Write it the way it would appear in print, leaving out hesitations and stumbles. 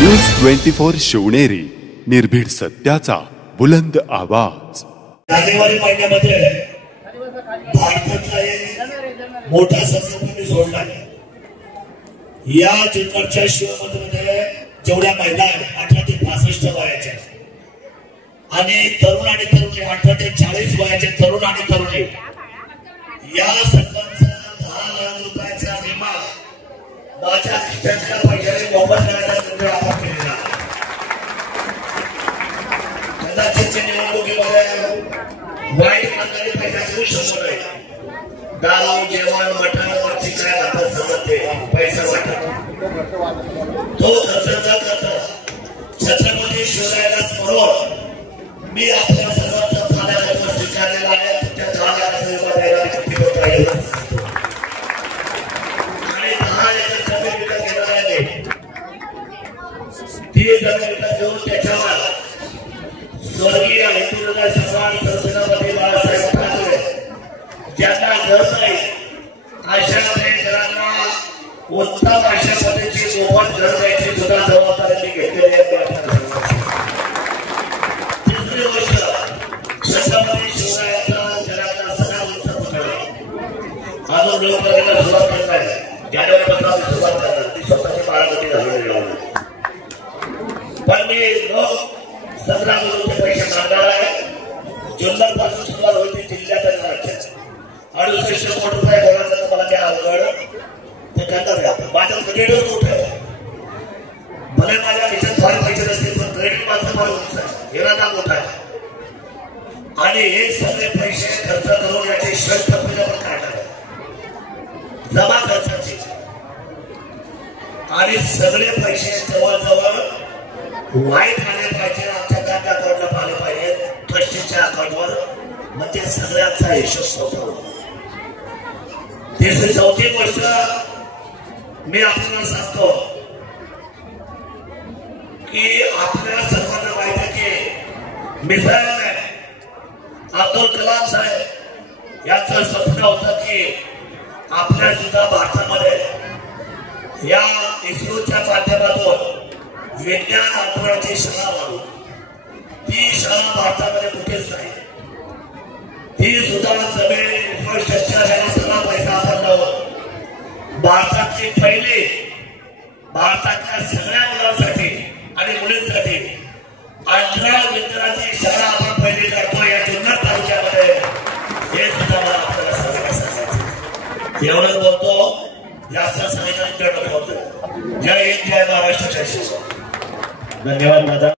News 24 Shivneri, निर्भीड सत्याचा बुलंद आवाज। जानेवारी महिन्यामध्ये भारतातला एक मोठा संकल्प सोडला। या जुन्नरच्या शिवमध्ये जेवढ्या महिला आहेत 18 ते 65 वयाच्या आणि तरुण आणि तरुणी 18 ते 40 वयाचे तरुण आणि तरुणी या सर्वांचा 10 लाख रुपयाचा विमा माझ्या खिशातल्या पैशाने मोफत करण्याचा निर्णय आपण केलेला। कदाचित निवडणुकीमध्ये वाईट प्रकारे पैसा घेऊ शकतो नाही। दारू जेवण मटण मच्छी काय आता समजते पैसा वाटत तो खर्च न करता छत्रपती शिवरायाला स्मरून मी आपल्या सर्वांचा पाण्याला स्वीकारलेला आहे। त्या 10 लाखाचा विमा द्यायला किती होत आहे आणि 10 एकर जमीन विकत घेणार आहे। ती जमीन विकत घेऊन त्याच्यावर स्वर्गीय हिंदुराज सन्मान सरसेनापती बाळासाहेब ठाकरे ज्यांना घर नाही अशा घरांना उत्तम अशा पद्धतीची मोफत घर द्यायची सुद्धा जबाबदारी मी घेतलेली आहे। तिसरी गोष्ट छत्रपती शिवरायाचा जगातला सगळा उत्सव पकडला अजून लोकप्रतिनिधीला सुरुवात करत आहे। जानेवारीपासून सुरुवात करणार ती स्वतःची बाळगती झालेली आहे। पण मी लोक 17 करोडचे पैसे मागणार आहे। जुन्नर पासून सुरुवात होती जिल्ह्यात आणि राज्यात 68 कोटी रुपये बोलायचं मला त्या अवघड ते करणार आहे। माझं क्रेडिट मोठं आहे भले माझ्या खिशात फार पैसे नसतील पण क्रेडिट मात्र फार उंच आहे इरादा मोठा आहे आणि हे सगळे पैसे खर्च करून याची शर्त आपण काढणार आहे जमा खर्चाची आणि सगळे पैसे जवळजवळ वाईट आले पाहिजे आमच्या बँक अकाउंटला आले पाहिजे ट्रस्टीच्या अकाउंटवर म्हणजे सगळ्यांचा हिशोब सोपवला। तिसरी चौथी गोष्ट मी आपल्याला सांगतो की आपल्या सर्वांना माहिती की मिसाईल अब्दुल कलाम साहेब यांचं स्वप्न होतं की आपल्या सुद्धा भारतामध्ये या इस्रोच्या माध्यमातून विज्ञान अंतराळाची शाळा वाढू। ती शाळा भारतामध्ये कुठेच नाही। ती सुद्धा जमीन इन्फ्रास्ट्रक्चर याला सगळा पैसा आपण लावून भारतातली पहिली भारतातल्या सगळ्या मुलांसाठी आणि मुलींसाठी अंतराळ विज्ञानाची शाळा आपण पहिली करतो या जुन्नर तालुक्यामध्ये हे सुद्धा मला आपल्याला सांगायचं एवढंच बोलतो जास्त सांगितलं होतं। जय हिंद जय महाराष्ट्र जय शिवराय। धन्यवाद दादा।